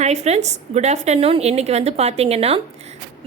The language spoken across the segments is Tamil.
ஹாய் ஃப்ரெண்ட்ஸ் குட் ஆஃப்டர்நூன் இன்றைக்கி வந்து பார்த்தீங்கன்னா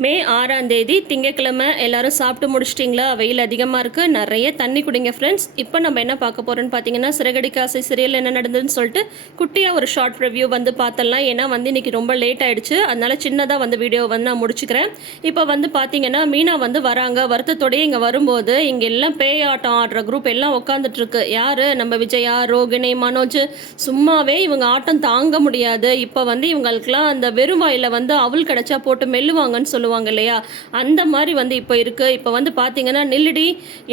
மே ஆறாம் தேதி திங்கக்கிழமை எல்லாரும் சாப்பிட்டு முடிச்சிட்டிங்களா? வெயில் அதிகமாக இருக்குது நிறைய தண்ணி குடிங்க ஃப்ரெண்ட்ஸ் இப்போ நம்ம என்ன பார்க்க போகிறோன்னு பார்த்தீங்கன்னா சிறகடிக்க ஆசை சீரியல் என்ன நடந்ததுன்னு சொல்லிட்டு குட்டியாக ஒரு ஷார்ட் ரிவ்யூ வந்து பார்த்தலாம் ஏன்னா வந்து இன்றைக்கி ரொம்ப லேட் ஆகிடுச்சு அதனால் சின்னதாக வந்து வீடியோ வந்து நான் முடிச்சுக்கிறேன். இப்போ வந்து பார்த்தீங்கன்னா மீனா வந்து வராங்க. வருத்தத்தோடயே இங்கே வரும்போது இங்கே எல்லாம் பேய் ஆட்டம் ஆடுற குரூப் எல்லாம் உட்காந்துட்ருக்கு யார்? நம்ம விஜயா ரோகிணி மனோஜ். சும்மாவே இவங்க ஆட்டம் தாங்க முடியாது. இப்போ வந்து இவங்களுக்குலாம் அந்த வெறும் வாயில வந்து அவள் கிடச்சா போட்டு மெல்லுவாங்கன்னு சொல்லி சொல்லுவாங்க இல்லையா? அந்த மாதிரி வந்து இப்போ இருக்குது இப்போ வந்து பார்த்தீங்கன்னா நில்லுடி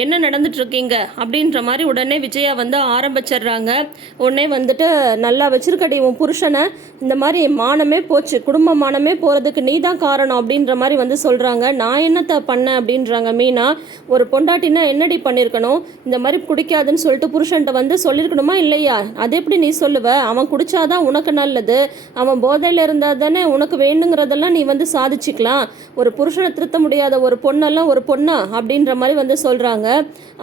என்ன நடந்துட்டுருக்கீங்க? அப்படின்ற மாதிரி உடனே விஜயா வந்து ஆரம்பிச்சிடுறாங்க. உடனே வந்துட்டு நல்லா வச்சிருக்கடி உன் புருஷனை. இந்த மாதிரி மானமே போச்சு. குடும்ப மானமே போகிறதுக்கு நீ தான் காரணம் அப்படின்ற மாதிரி வந்து சொல்கிறாங்க நான் என்னத்த பண்ணேன் அப்படின்றாங்க மீனா. ஒரு பொண்டாட்டினா என்னடி பண்ணியிருக்கணும் இந்த மாதிரி குடிக்காதுன்னு சொல்லிட்டு புருஷன்ட்ட வந்து சொல்லியிருக்கணுமா இல்லையா? அது எப்படி நீ சொல்லுவ? அவன் குடிச்சாதான் உனக்கு நல்லது. அவன் போதையில் இருந்தால் தானே உனக்கு வேணுங்கிறதெல்லாம் நீ வந்து சாதிச்சுக்கலாம். ஒரு புருஷனை திருத்த முடியாத ஒரு பொண்ணெல்லாம் ஒரு பொண்ணா அப்படின்ற மாதிரி வந்து சொல்கிறாங்க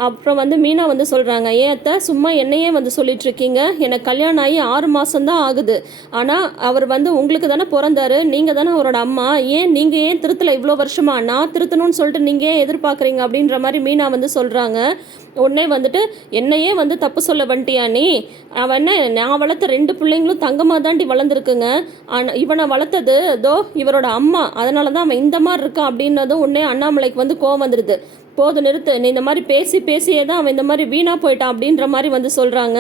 அப்புறம் வந்து மீனா வந்து சொல்கிறாங்க ஏன் அத்தை சும்மா என்னையே வந்து சொல்லிட்டு இருக்கீங்க எனக்கு கல்யாணம் ஆகி ஆறு மாதம்தான் ஆகுது. ஆனால் அவர் வந்து உங்களுக்கு தானே பிறந்தாரு நீங்கள் தானே அவரோட அம்மா. ஏன் நீங்கள் ஏன் திருத்தலை இவ்வளோ வருஷமா? நான் திருத்தணும்னு சொல்லிட்டு நீங்கள் ஏன் எதிர்பார்க்குறீங்க? அப்படின்ற மாதிரி மீனா வந்து சொல்கிறாங்க உடனே வந்துட்டு என்னையே வந்து தப்பு சொல்ல வந்துட்டியா நீ? அவன் என்ன நான் வளர்த்த ரெண்டு பிள்ளைங்களும் தங்கமாக தாண்டி வளர்ந்துருக்குங்க. ஆனால் இவனை வளர்த்தது தோ இவரோட அம்மா. அதனால தான் அவன் இந்த மாதிரி இருக்கான். அப்படின்னதும் உடனே அண்ணாமலைக்கு வந்து கோவம் வந்துடுது போதும் நிறுத்து நீ இந்த மாதிரி பேசி பேசியே தான் அவன் இந்த மாதிரி வீணாக போயிட்டான். அப்படின்ற மாதிரி வந்து சொல்கிறாங்க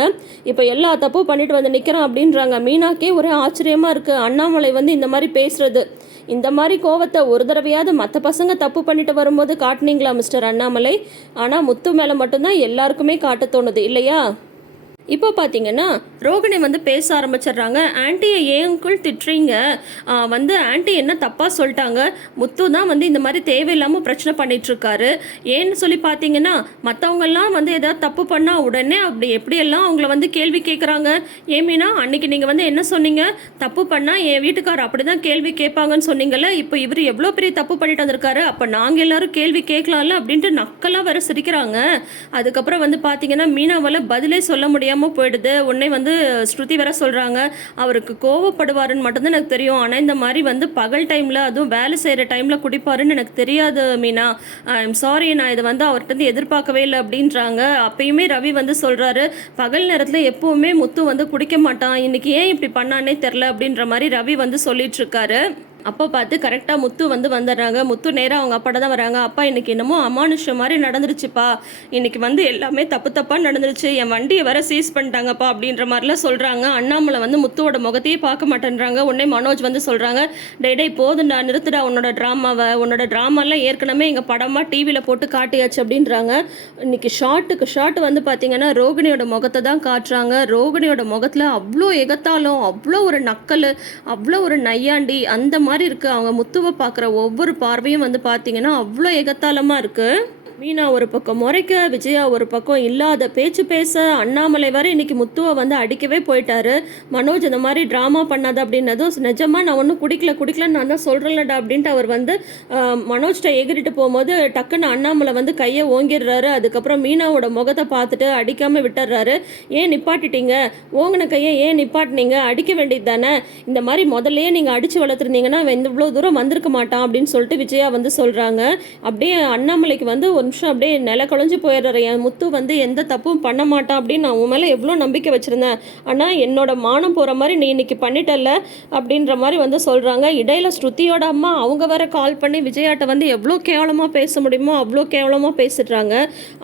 இப்போ எல்லா தப்பும் பண்ணிட்டு வந்து நிற்கிறான் அப்படின்றாங்க. மீனாக்கே ஒரே ஆச்சரியமாக இருக்குது அண்ணாமலை வந்து இந்த மாதிரி பேசுகிறது இந்த மாதிரி கோவத்தை ஒரு தடவையாவது மற்ற பசங்க தப்பு பண்ணிட்டு வரும்போது காட்டுனீங்களா மிஸ்டர் அண்ணாமலை? ஆனால் முத்து மேலே மட்டும்தான் எல்லாருக்குமே காட்ட தோணுது இல்லையா? இப்போ பார்த்தீங்கன்னா ரோகிணி வந்து பேச ஆரம்பிச்சிடுறாங்க. ஆன்ட்டியை ஏங்குள் திட்டுறீங்க? வந்து ஆன்ட்டி என்ன தப்பாக சொல்லிட்டாங்க? முத்து தான் வந்து இந்த மாதிரி தேவையில்லாமல் பிரச்சனை பண்ணிகிட்ருக்காரு ஏன்னு சொல்லி பார்த்தீங்கன்னா மற்றவங்கெல்லாம் வந்து ஏதாவது தப்பு பண்ணால் உடனே அப்படி எப்படியெல்லாம் அவங்கள வந்து கேள்வி கேட்குறாங்க ஏமீனா அன்னைக்கு நீங்கள் வந்து என்ன சொன்னீங்க? தப்பு பண்ணால் என் வீட்டுக்கார் அப்படி தான் கேள்வி கேட்பாங்கன்னு சொன்னீங்கல்ல இப்போ இவர் எவ்வளோ பெரிய தப்பு பண்ணிட்டு வந்திருக்காரு? அப்போ நாங்கள் எல்லாரும் கேள்வி கேட்கலாம்ல அப்படின்ட்டு நக்கலாக வேறு சிரிக்கிறாங்க. அதுக்கப்புறம் வந்து பார்த்தீங்கன்னா மீனாவால் பதிலே சொல்ல முடியாமல் போயிடுது. உடனே வந்து ஸ்ருதி வேற சொல்கிறாங்க அவருக்கு கோவப்படுவாருன்னு மட்டும்தான் எனக்கு தெரியும். ஆனால் இந்த மாதிரி வந்து பகல் டைமில் அதுவும் வேலை செய்கிற டைமில் குடிப்பாருன்னு எனக்கு தெரியாது மீனா. ஐம் சாரி நான் இதை வந்து அவர்கிட்ட இருந்து எதிர்பார்க்கவே இல்லை அப்படின்றாங்க. அப்பயுமே ரவி வந்து சொல்கிறாரு பகல் நேரத்தில் எப்போவுமே முத்து வந்து குடிக்க மாட்டான். இன்றைக்கி ஏன் இப்படி பண்ணானே தெரில அப்படின்ற மாதிரி ரவி வந்து சொல்லிட்டு இருக்காரு. அப்போ பார்த்து கரெக்டாக முத்து வந்து வந்துடுறாங்க. முத்து நேராக அவங்க அப்பாட்ட தான் வராங்க. அப்பா இன்னைக்கு என்னமோ அமானுஷம் மாதிரி நடந்துருச்சுப்பா. இன்னைக்கு வந்து எல்லாமே தப்பு தப்பாக நடந்துருச்சு. என் வண்டியை வர சீஸ் பண்ணிட்டாங்கப்பா அப்படின்ற மாதிரிலாம் சொல்கிறாங்க அண்ணாமலை வந்து முத்துவோட முகத்தையே பார்க்க மாட்டேன்றாங்க. உடனே மனோஜ் வந்து சொல்கிறாங்க டே டே போதுண்டா நிறுத்துடா உன்னோட ட்ராமாவை உன்னோட ட்ராமாலாம் ஏற்கனவே எங்கள் படமாக டிவியில் போட்டு காட்டியாச்சு அப்படின்றாங்க. இன்னைக்கு ஷார்ட்டுக்கு ஷார்ட் வந்து பார்த்தீங்கன்னா ரோகிணியோட முகத்தை தான் காட்டுறாங்க. ரோகிணியோட முகத்தில் அவ்வளோ எகத்தாலும் அவ்வளோ ஒரு நக்கல் அவ்வளோ ஒரு நையாண்டி அந்த மாதிரி இருக்குது அவங்க முத்துவை பார்க்குற ஒவ்வொரு பார்வையும் வந்து பார்த்தீங்கன்னா அவ்வளோ எகத்தாளமாக இருக்குது மீனா ஒரு பக்கம் முறைக்க விஜயா ஒரு பக்கம் இல்லாத பேச்சு பேச அண்ணாமலை வரை இன்னைக்கு முத்துவை வந்து அடிக்கவே போயிட்டாரு. மனோஜ் இந்த மாதிரி ட்ராமா பண்ணாத அப்படின்னதும் நிஜமா நான் ஒன்றும் குடிக்கல குடிக்கலன்னு நான் தான் சொல்கிறேன்லடா அப்படின்ட்டு அவர் வந்து மனோஜ்கிட்ட எகிரிட்டு போகும்போது டக்குன்னு அண்ணாமலை வந்து கையை ஓங்கிடுறாரு. அதுக்கப்புறம் மீனாவோட முகத்தை பார்த்துட்டு அடிக்காமல் விட்டுறாரு ஏன் நிப்பாட்டிட்டீங்க? ஓங்கின கையை ஏன் நிப்பாட்டினீங்க? அடிக்க வேண்டியது தானே? இந்த மாதிரி முதல்லையே நீங்கள் அடித்து வளர்த்துருந்தீங்கன்னா இந்த இவ்வளோ தூரம் வந்திருக்க மாட்டான் அப்படின்னு சொல்லிட்டு விஜயா வந்து சொல்கிறாங்க அப்படியே அண்ணாமலைக்கு வந்து ஒரு நிமிஷம் அப்படியே நில குழஞ்சி போயிடுற என் முத்து வந்து எந்த தப்பும் பண்ண மாட்டான் அப்படின்னு நான் உன் மேலே எவ்வளோ நம்பிக்கை வச்சுருந்தேன். ஆனால் என்னோட மானம் போகிற மாதிரி நீ இன்னைக்கு பண்ணிட்டல அப்படின்ற மாதிரி வந்து சொல்கிறாங்க இடையில ஸ்ருதியோட அம்மா அவங்க வேற கால் பண்ணி விஜயாட்ட வந்து எவ்வளோ கேவலமாக பேச முடியுமோ அவ்வளோ கேவலமாக பேசிடுறாங்க.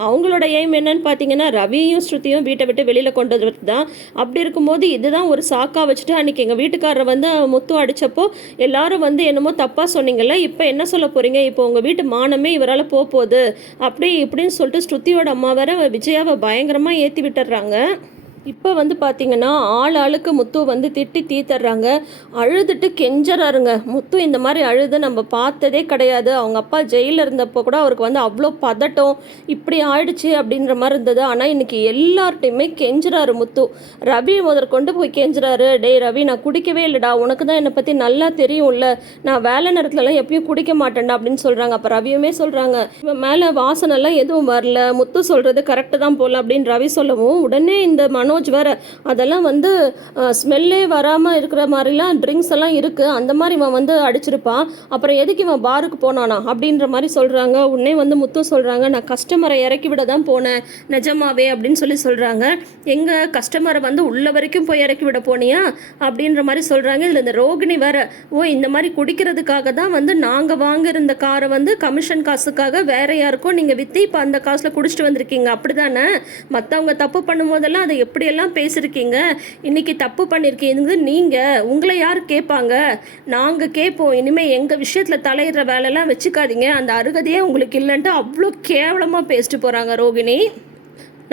அவங்களோட எய்ம் என்னன்னு பார்த்தீங்கன்னா ரவியும் ஸ்ருதியும் வீட்டை விட்டு வெளியில் கொண்டு வரது தான் அப்படி இருக்கும்போது இதுதான் ஒரு சாக்காக வச்சுட்டு அன்னைக்கு எங்கள் வீட்டுக்காரரை வந்து முத்து அடித்தப்போ எல்லாரும் வந்து என்னமோ தப்பாக சொன்னீங்கல்ல இப்போ என்ன சொல்ல போகிறீங்க இப்போ உங்கள் வீட்டு மானமே இவரால் போக போகுது. அப்படி இப்படின்னு சொல்லிட்டு ஸ்ருதியோட அம்மா வேற விஜயாவை பயங்கரமாக ஏற்றி விட்டுறாங்க இப்போ வந்து பார்த்தீங்கன்னா ஆள் ஆளுக்கு முத்து வந்து திட்டி தீத்தர்றாங்க அழுதுட்டு கெஞ்சறாருங்க. முத்து இந்த மாதிரி அழுது நம்ம பார்த்ததே கிடையாது. அவங்க அப்பா ஜெயிலில் இருந்தப்போ கூட அவருக்கு வந்து அவ்வளோ பதட்டம். இப்படி ஆயிடுச்சு அப்படின்ற மாதிரி இருந்தது. ஆனால் இன்றைக்கி எல்லார்ட்டையுமே கெஞ்சுறாரு முத்து. ரவி முதற்கொண்டு போய் கெஞ்சுறாரு. டேய் ரவி நான் குடிக்கவே இல்லைடா. உனக்கு தான் என்னை பற்றி நல்லா தெரியும்ல. நான் வேலை நேரத்துலலாம் எப்பயும் குடிக்க மாட்டேன்டா அப்படின்னு சொல்கிறாங்க அப்போ ரவியுமே சொல்கிறாங்க இவன் மேலே வாசனைலாம் எதுவும் வரல. முத்து சொல்கிறது கரெக்டு தான் போகல அப்படின்னு ரவி சொல்லவும் உடனே இந்த மனோ மனோஜ் வேற அதெல்லாம் வந்து ஸ்மெல்லே வராமல் இருக்கிற மாதிரிலாம் ட்ரிங்க்ஸ் எல்லாம் இருக்குது அந்த மாதிரி இவன் வந்து அடிச்சிருப்பான். அப்புறம் எதுக்கு இவன் பாருக்கு போனானா? அப்படின்ற மாதிரி சொல்கிறாங்க உடனே வந்து முத்து சொல்கிறாங்க நான் கஸ்டமரை இறக்கி விட தான் போனேன். நிஜமாவே அப்படின்னு சொல்லி சொல்கிறாங்க எங்கள் கஸ்டமரை வந்து உள்ள வரைக்கும் போய் இறக்கி விட போனியா? அப்படின்ற மாதிரி சொல்கிறாங்க இதில் இந்த ரோகிணி வேற ஓ இந்த மாதிரி குடிக்கிறதுக்காக தான் வந்து நாங்கள் வாங்கியிருந்த காரை வந்து கமிஷன் காசுக்காக வேற யாருக்கும் நீங்கள் விற்று இப்போ அந்த காசில் குடிச்சிட்டு வந்திருக்கீங்க. அப்படி தானே மற்றவங்க தப்பு பண்ணும்போதெல்லாம் அதை எப்படி இப்படியெல்லாம் பேசியிருக்கீங்க இன்னைக்கு தப்பு பண்ணியிருக்கீங்க நீங்கள் உங்களை யார் கேட்பாங்க? நாங்கள் கேட்போம். இனிமேல் எங்கள் விஷயத்தில் தலையிடுற வேலையெல்லாம் வச்சுக்காதீங்க. அந்த அருகதையே உங்களுக்கு இல்லைன்ட்டு அவ்வளோ கேவலமாக பேசிட்டு போகிறாங்க ரோகிணி.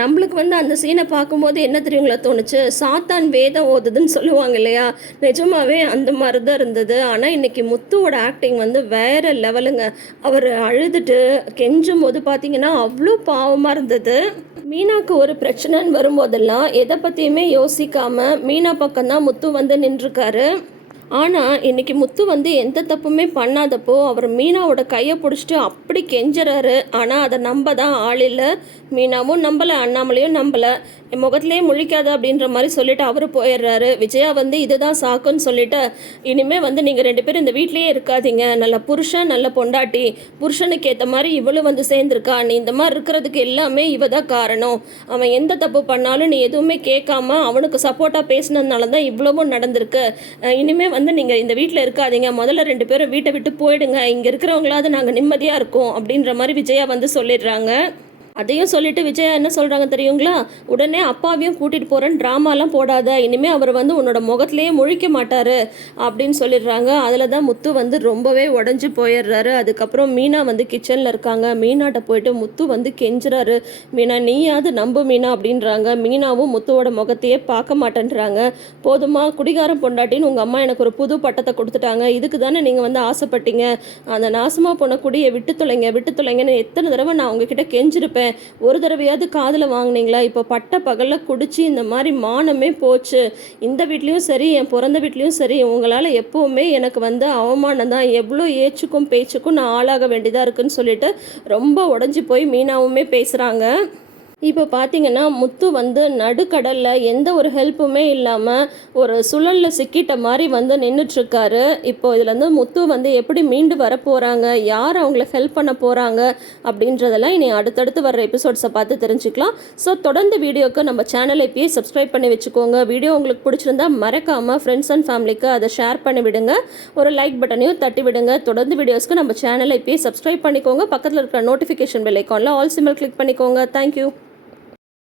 நம்மளுக்கு வந்து அந்த சீனை பார்க்கும்போது என்ன தெரியுங்களா தோணுச்சு? சாத்தான் வேதம் ஓதுதுன்னு சொல்லுவாங்க இல்லையா? நிஜமாவே அந்த மாதிரி தான் இருந்தது. ஆனால் இன்னைக்கு முத்துவோட ஆக்டிங் வந்து வேறு லெவலுங்க அவர் அழுதுட்டு கெஞ்சும் போது பார்த்தீங்கன்னா அவ்வளோ பாவமாக இருந்தது. மீனாக்கு ஒரு பிரச்சனைன்னு வரும்போதெல்லாம் எதை பற்றியுமே யோசிக்காம மீனா பக்கம்தான் முத்து வந்து நின்றுருக்காரு. ஆனால் இன்னைக்கு முத்து வந்து எந்த தப்புமே பண்ணாதப்போ அவர் மீனாவோட கையை பிடிச்சிட்டு அப்படி கெஞ்சுறாரு. ஆனால் அதை நம்ப தான் ஆள் இல்லை. மீனாவும் நம்பலை அண்ணாமலையும் நம்பலை. என் முகத்திலேயே முழிக்காத அப்படின்ற மாதிரி சொல்லிட்டு அவரு போயிடுறாரு. விஜயா வந்து இதுதான் சாக்குன்னு சொல்லிட்டு இனிமே வந்து நீங்கள் ரெண்டு பேரும் இந்த வீட்லேயே இருக்காதீங்க. நல்ல புருஷன் நல்ல பொண்டாட்டி. புருஷனுக்கு ஏற்ற மாதிரி இவளும் வந்து சேர்ந்துருக்கா. நீ இந்த மாதிரி இருக்கிறதுக்கு எல்லாமே இவ தான் காரணம். அவன் எந்த தப்பு பண்ணாலும் நீ எதுவுமே கேட்காம அவனுக்கு சப்போர்ட்டாக பேசினதுனால தான் இவ்வளவும் நடந்திருக்கு. இனிமேல் இனிமே வந்து நீங்கள் இந்த வீட்டில் இருக்காதீங்க. முதல்ல ரெண்டு பேரும் வீட்டை விட்டு போயிடுங்க. இங்கே இருக்கிறவங்களாவது நாங்கள் நிம்மதியாக இருக்கோம் அப்படின்ற மாதிரி விஜயா வந்து சொல்லிடுறாங்க. அதையும் சொல்லிட்டு விஜயா என்ன சொல்கிறாங்க தெரியுங்களா? உடனே அப்பாவையும் கூட்டிகிட்டு போகிறேன்னு ட்ராமாலாம் போடாத இனிமேல் அவர் வந்து உன்னோட முகத்திலேயே முழிக்க மாட்டார் அப்படின்னு சொல்லிடுறாங்க. அதில் தான் முத்து வந்து ரொம்பவே உடஞ்சி போயிடுறாரு. அதுக்கப்புறம் மீனா வந்து கிச்சனில் இருக்காங்க. மீனாட்ட போயிட்டு முத்து வந்து கெஞ்சுறாரு. மீனா நீயாவது நம்பு மீனா அப்படின்றாங்க. மீனாவும் முத்துவோட முகத்தையே பார்க்க மாட்டேன்றாங்க. போதுமா குடிகாரம் பொண்டாட்டின்னு உங்கள் அம்மா எனக்கு ஒரு புது பட்டத்தை கொடுத்துட்டாங்க. இதுக்கு தானே நீங்கள் வந்து ஆசைப்பட்டீங்க? அந்த நாசமாக போன குடியை விட்டு தொலைங்க விட்டு தொலைங்கன்னு எத்தனை தடவை நான் உங்ககிட்ட கெஞ்சிருப்பேன். ஒரு தடவையாவது காதில் வாங்குனீங்களா? இப்போ பட்ட பகலில் குடிச்சு இந்த மாதிரி மானமே போச்சு. இந்த வீட்லேயும் சரி என் பிறந்த வீட்லேயும் சரி உங்களால் எப்போவுமே எனக்கு வந்து அவமானம் தான். எவ்வளோ ஏச்சுக்கும் பேச்சுக்கும் நான் ஆளாக வேண்டியதாக இருக்குன்னு சொல்லிட்டு ரொம்ப உடஞ்சி போய் மீனாவுமே பேசுகிறாங்க இப்போ பார்த்தீங்கன்னா முத்து வந்து நடுக்கடலில் எந்த ஒரு ஹெல்ப்புமே இல்லாமல் ஒரு சுழலில் சிக்கிட்ட மாதிரி வந்து நின்றுட்டுருக்காரு இப்போ இதுலேருந்து முத்து வந்து எப்படி மீண்டு வர போகிறாங்க யார் அவங்கள ஹெல்ப் பண்ண போகிறாங்க அப்படின்றதெல்லாம் இனி அடுத்தடுத்து வர எபிசோட்ஸை பார்த்து தெரிஞ்சுக்கலாம். ஸோ தொடர்ந்து வீடியோக்கு நம்ம சேனலை இப்பயே சப்ஸ்கிரைப் பண்ணி வச்சுக்கோங்க. வீடியோ உங்களுக்கு பிடிச்சிருந்தா மறக்காமல் ஃப்ரெண்ட்ஸ் அண்ட் ஃபேமிலிக்கு அதை ஷேர் பண்ணி விடுங்க. ஒரு லைக் பட்டனையும் தட்டி விடுங்க. தொடர்ந்து வீடியோஸ்க்கு நம்ம சேனலை இப்பயே சப்ஸ்கிரைப் பண்ணிக்கோங்க. பக்கத்தில் இருக்கிற நோட்டிஃபிகேஷன் பெல் ஐக்கானில் ஆல் சிம்பிள் கிளிக் பண்ணிக்கோங்க. Thank you